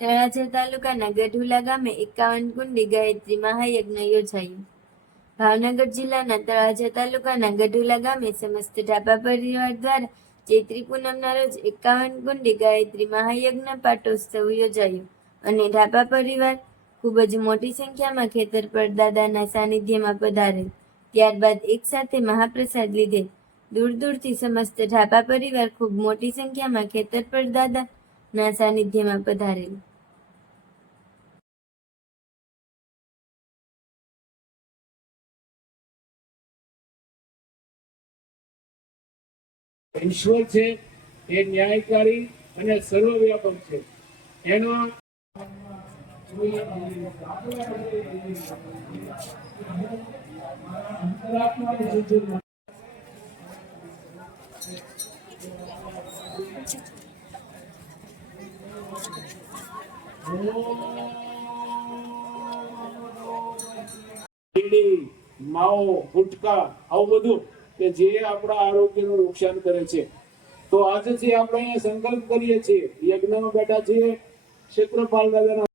તળાજા તાલુકાના ગઢુલા ગામે 51 કુંડી ગાયત્રી મહાયજ્ઞ યોજાયો. ભાવનગર જિલ્લાના તળાજા તાલુકાના ગઢુલા ગામે સમસ્ત ઢાબા પરિવાર દ્વારા ચૈત્રી પૂનમના રોજ 51 કુંડી ગાયત્રી મહાયજ્ઞ પાટોત્સવ યોજાયો અને ઢાબા પરિવાર ખૂબ જ મોટી સંખ્યામાં ખેતરપર દાદાના સાનિધ્યમાં પધારેલ. ત્યારબાદ એક સાથે મહાપ્રસાદ લીધેલ. દૂર દૂરથી સમસ્ત ઢાબા પરિવાર ખૂબ મોટી સંખ્યામાં ખેતરપર દાદાના સાનિધ્યમાં પધારેલ. ઈશ્વર છે એ ન્યાયકારી અને સર્વવ્યાપક છે. એનો માવો ગુટકા આવું બધું કે જે આપણા આરોગ્યનું નુકસાન કરે છે. તો આજથી આપણે અહીંયા સંકલ્પ કરીએ છીએ, યજ્ઞમાં બેઠા છીએ ક્ષેત્રપાલ દાદાના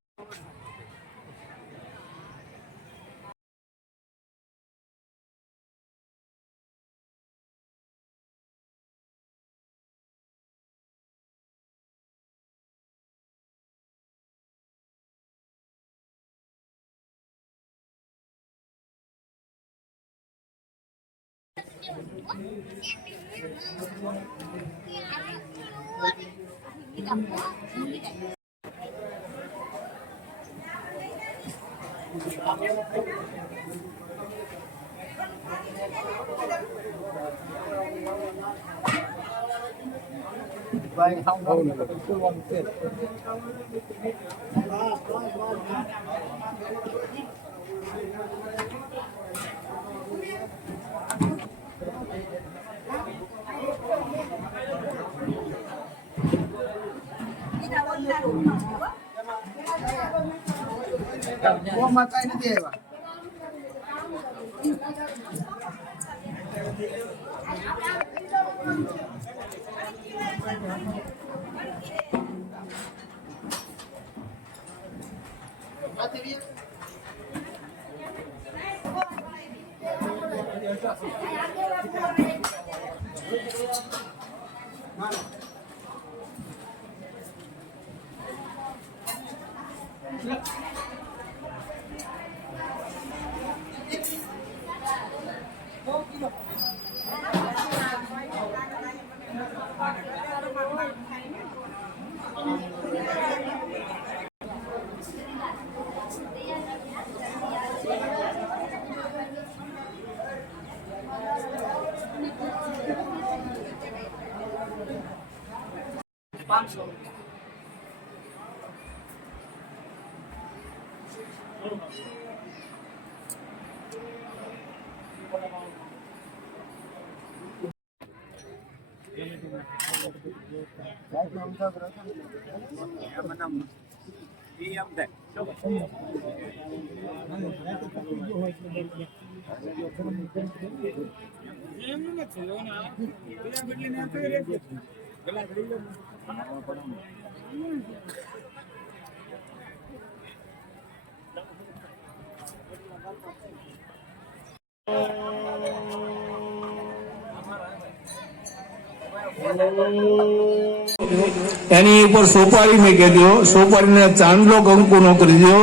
એની ઉપર સોપારી મૂકી દો, સોપારીને ચાંદલો કંકુનો કરી દો.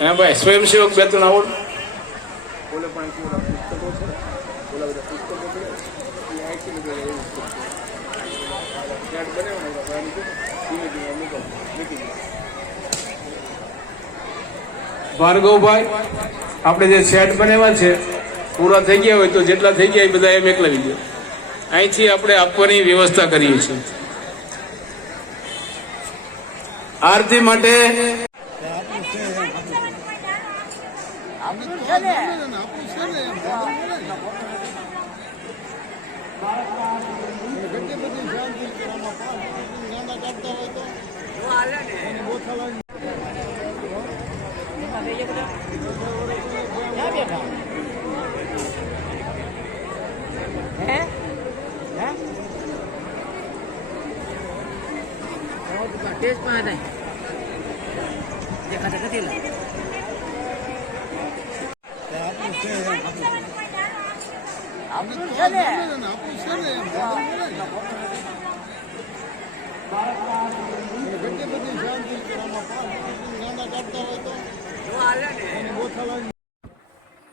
હા ભાઈ, સ્વયંસેવક બે ત્રણ આવડ ભાર્ગવભાઈ, આપણે જે સેટ બનાવ્યા છે પૂરા થઈ ગયા હોય તો જેટલા થઈ ગયા એ બધા એમ એકલાવી દો. અહીંથી આપણે આપવાની વ્યવસ્થા કરીએ છીએ. આરતી માટે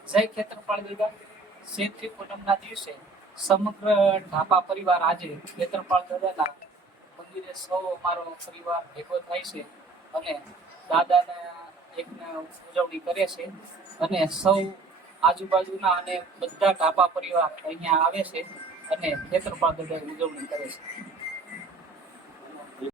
જય ખેતરપાળ દાદા. ચૈત્રી પૂનમના દિવસે સમગ્ર ઢાપા પરિવાર આજે ખેતરપાળ દાદાના મંદિરે સૌ અમારો પરિવાર ભેગો થાય છે અને દાદાના યજ્ઞ ઉજવણી કરે છે અને સૌ આજુબાજુના અને બધા ઢાપા પરિવાર અહીંયા આવે છે અને ખેતરપાળ દાદાની ઉજવણી કરે છે.